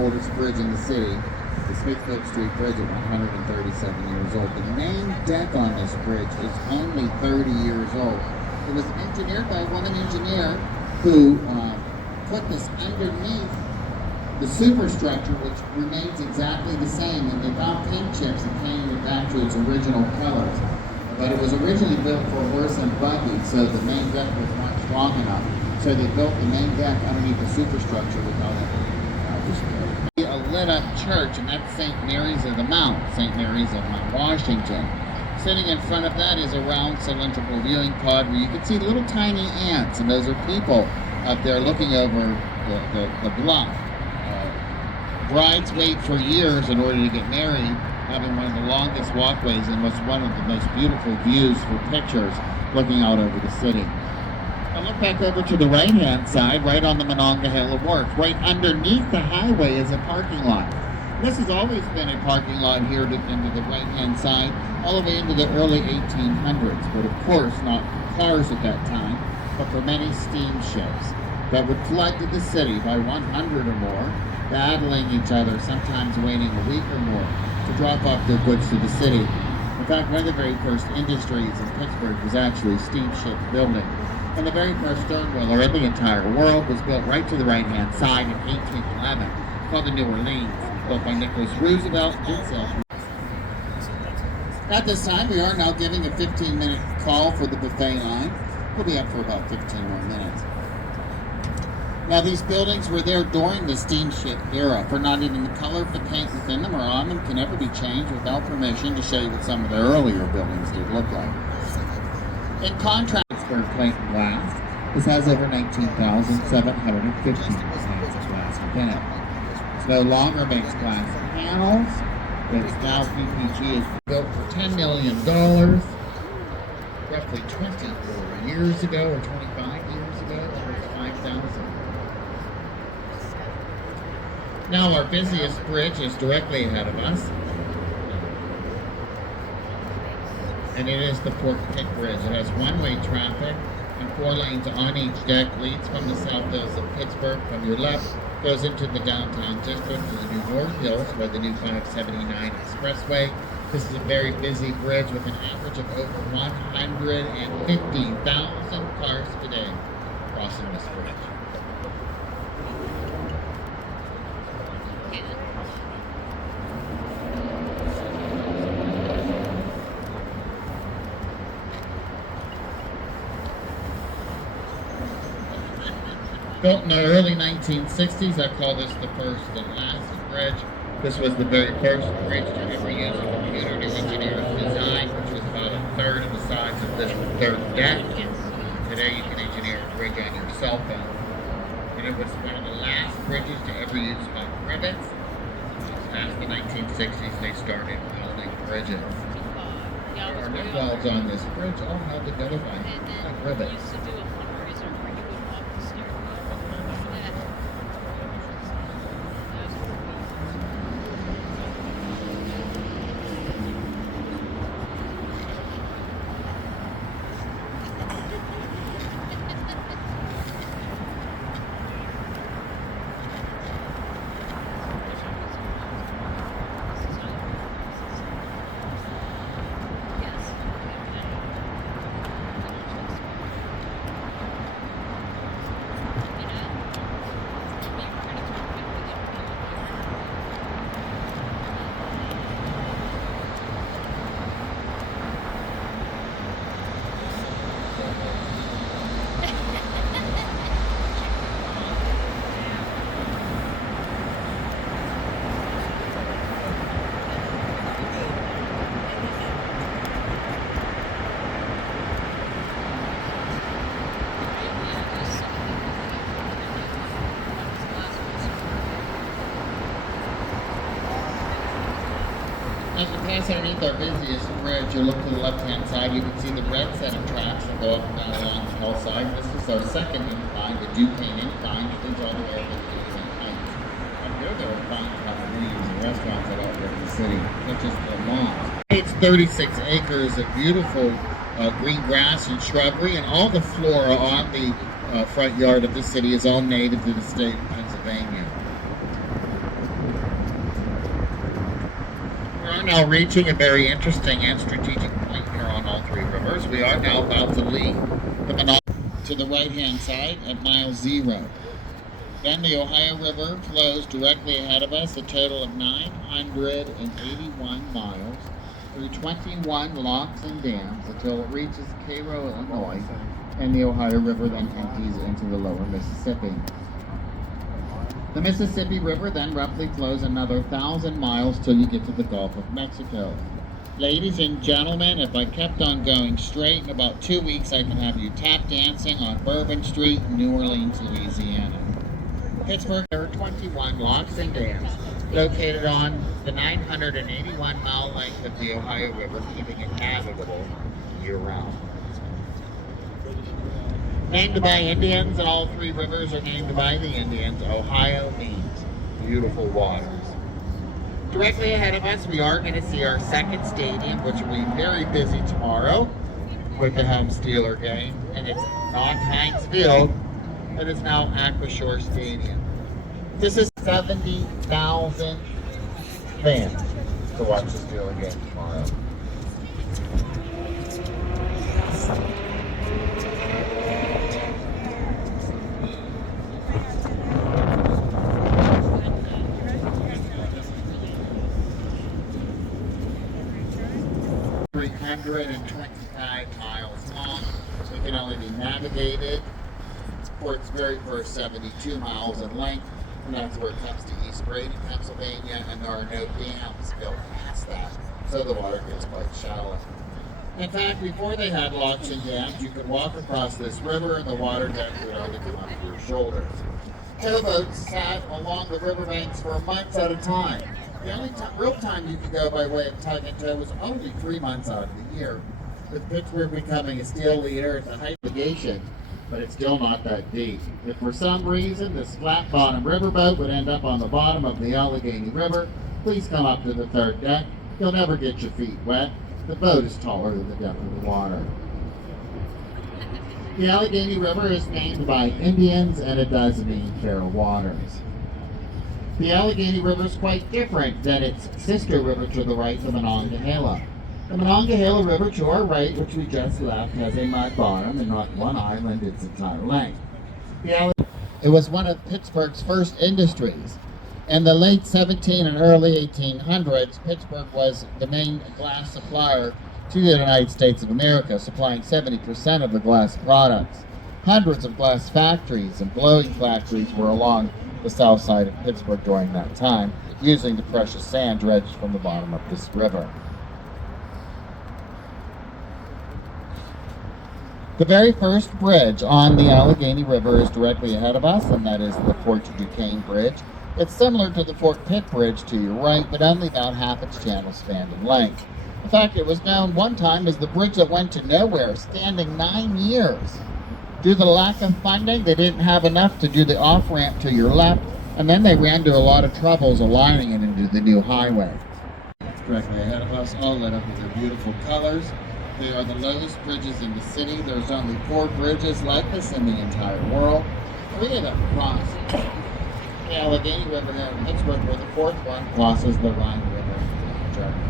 oldest bridge in the city, the Smithfield Street Bridge, at 137 years old. The main deck on this bridge is only 30 years old. It was engineered by a woman engineer who put this underneath the superstructure, which remains exactly the same, and they found paint chips and painted it back to its original colors. But it was originally built for horse and buggy, so the main deck was not strong enough. So they built the main deck underneath the superstructure with all that. A lit-up church, and that's St. Mary's of the Mount, St. Mary's of Mount Washington. Sitting in front of that is a round cylindrical viewing pod where you can see little tiny ants, and those are people up there looking over the bluff. Brides wait for years in order to get married, having one of the longest walkways and one of the most beautiful views for pictures looking out over the city. Now look back over to the right-hand side, right on the Monongahela Wharf. Right underneath the highway is a parking lot. This has always been a parking lot here into the right-hand side, all the way into the early 1800s, but of course not cars at that time, but for many steamships that would flood to the city by 100 or more, battling each other, sometimes waiting a week or more to drop off their goods to the city. In fact, one of the very first industries in Pittsburgh was actually steamship building. And the very first stern wheeler in the entire world was built right to the right-hand side in 1811, called the New Orleans, built by Nicholas Roosevelt and himself. At this time, we are now giving a 15-minute call for the buffet line. We'll be up for about 15 more minutes. Now, these buildings were there during the steamship era, for not even the color of the paint within them or on them can ever be changed without permission, to show you what some of the earlier buildings did look like. In contrast, Pittsburgh plate and glass, this has over 19,750 pounds of glass within it. It no longer makes glass panels. It's now PPG is built for $10 million, roughly 24 years ago or 25 years ago, over 5,000. Now our busiest bridge is directly ahead of us, and it is the Pork Pit Bridge. It has one-way traffic and 4 lanes on each deck, leads from the south hills of Pittsburgh. From your left, goes into the downtown district to the new North Hills, where the new 579 expressway. This is a very busy bridge with an average of over 150,000 cars a day crossing this bridge. Built in the early 1960s, I call this the first and last bridge. This was the very first bridge to ever use a computer to engineer design, which was about a third of the size of this third deck. Today you can engineer a bridge on your cell phone. And it was one of the last bridges to ever use hot rivets. Past the 1960s, they started building bridges. There are no walls on this bridge, all held together by hot rivets. As you pass underneath our busiest bridge, you look to the left-hand side, you can see the red set of tracks that go up and down along the hillside. This is our second incline, the Duquesne incline. It leads all the way over to Duquesne Heights. Up here, there are fine cafeterias and restaurants that operate in the city, such as the Moms. It's 36 acres of beautiful green grass and shrubbery, and all the flora on the front yard of the city is all native to the state of Pennsylvania. are now reaching a very interesting and strategic point here on all three rivers. We are now about to leave the Monongahela to the right-hand side at mile 0. Then the Ohio River flows directly ahead of us, a total of 981 miles through 21 locks and dams until it reaches Cairo, Illinois, and the Ohio River then empties into the lower Mississippi. The Mississippi River then roughly flows another 1,000 miles till you get to the Gulf of Mexico. Ladies and gentlemen, if I kept on going straight, in about 2 weeks I can have you tap dancing on Bourbon Street in New Orleans, Louisiana. Pittsburgh, there are 21 locks and dams located on the 981-mile length of the Ohio River, keeping it navigable year-round. Named by Indians, and all three rivers are named by the Indians, Ohio means beautiful waters. Directly ahead of us, we are going to see our second stadium, which will be very busy tomorrow with the home Steeler game. And it's not Heinz Field, but it's now Aquashore Stadium. This is 70,000 fans to watch the Steeler game tomorrow. 325 miles long. It can only be navigated for its very first 72 miles in length, and that's where it comes to East Brady, Pennsylvania, and there are no dams built past that, so the water gets quite shallow. In fact, before they had locks and dams, you could walk across this river and the water depth would only come up to your shoulders. Towboats sat along the riverbanks for months at a time. The only real time you could go by way of tug and tow was only 3 months out of the year, with Pittsburgh becoming a steel leader at the height of navigation, but it's still not that deep. If for some reason this flat-bottom riverboat would end up on the bottom of the Allegheny River, please come up to the third deck. You'll never get your feet wet. The boat is taller than the depth of the water. The Allegheny River is named by Indians, and it does mean fair waters. The Allegheny River is quite different than its sister river to the right, the Monongahela. The Monongahela River to our right, which we just left, has a mud bottom and not one island its entire length. It was one of Pittsburgh's first industries. In the late 17 and early 1800s, Pittsburgh was the main glass supplier to the United States of America, supplying 70% of the glass products. Hundreds of glass factories and blowing factories were along the south side of Pittsburgh during that time, using the precious sand dredged from the bottom of this river. The very first bridge on the Allegheny River is directly ahead of us, and that is the Fort Duquesne Bridge. It's similar to the Fort Pitt Bridge to your right, but only about half its channel span in length. In fact, it was known one time as the bridge that went to nowhere, standing 9 years. Due to the lack of funding, they didn't have enough to do the off-ramp to your left, and then they ran into a lot of troubles aligning it into the new highway. Directly ahead of us, all lit up with their beautiful colors. They are the lowest bridges in the city. There's only 4 bridges like this in the entire world. 3 of them cross the Allegheny River here in Pittsburgh, where the 4th one crosses the Rhine River in Germany.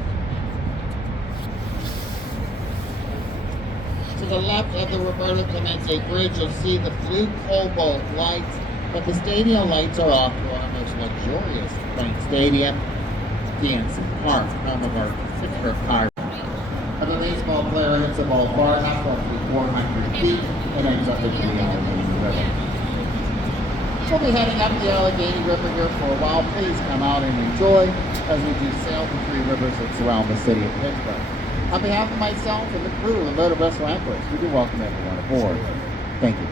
To the left of the Roberto Clemente Bridge, you'll see the blue cobalt lights, but the stadium lights are off to our most luxurious quaint stadium, PNC Park, home of our Pittsburgh Pirates. A baseball player hits a ball far enough, roughly 400 feet, and ends up into the Allegheny River. We'll be heading up the Allegheny River here for a while. Please come out and enjoy as we do sail the 3 rivers that surround the city of Pittsburgh. On behalf of myself and the crew of the Motor Vessel Empress, we do welcome everyone aboard. Thank you.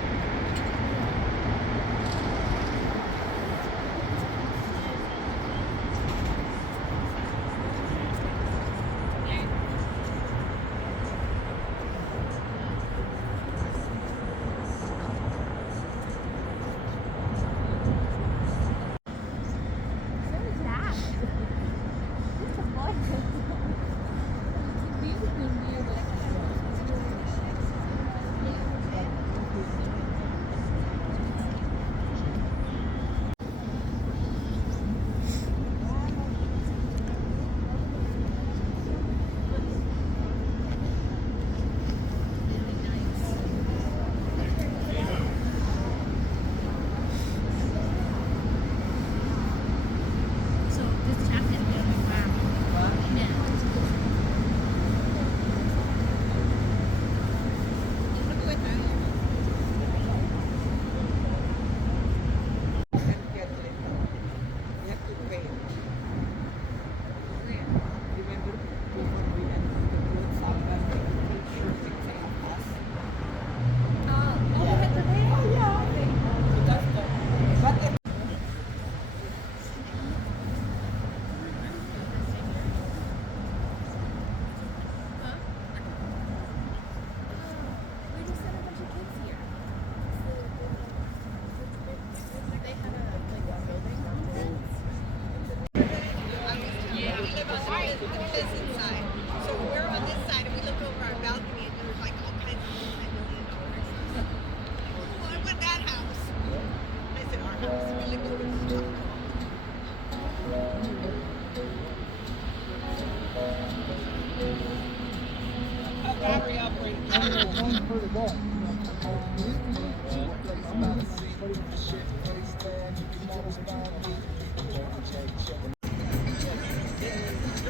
Your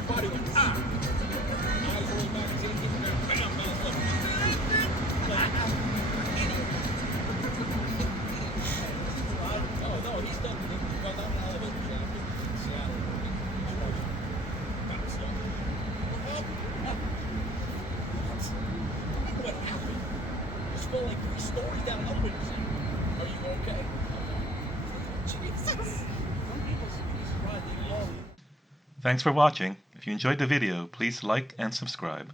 body went, ah! Eyes rolled back, chin dipping down, bam, mouth up. Oh, no, he's done. He got down the elevator shaft in Seattle. Got stuck. What happened? You fell like 3 stories down an elevator shaft. Are you okay? Jesus! Some people surprised they love. Thanks for watching. If you enjoyed the video, please like and subscribe.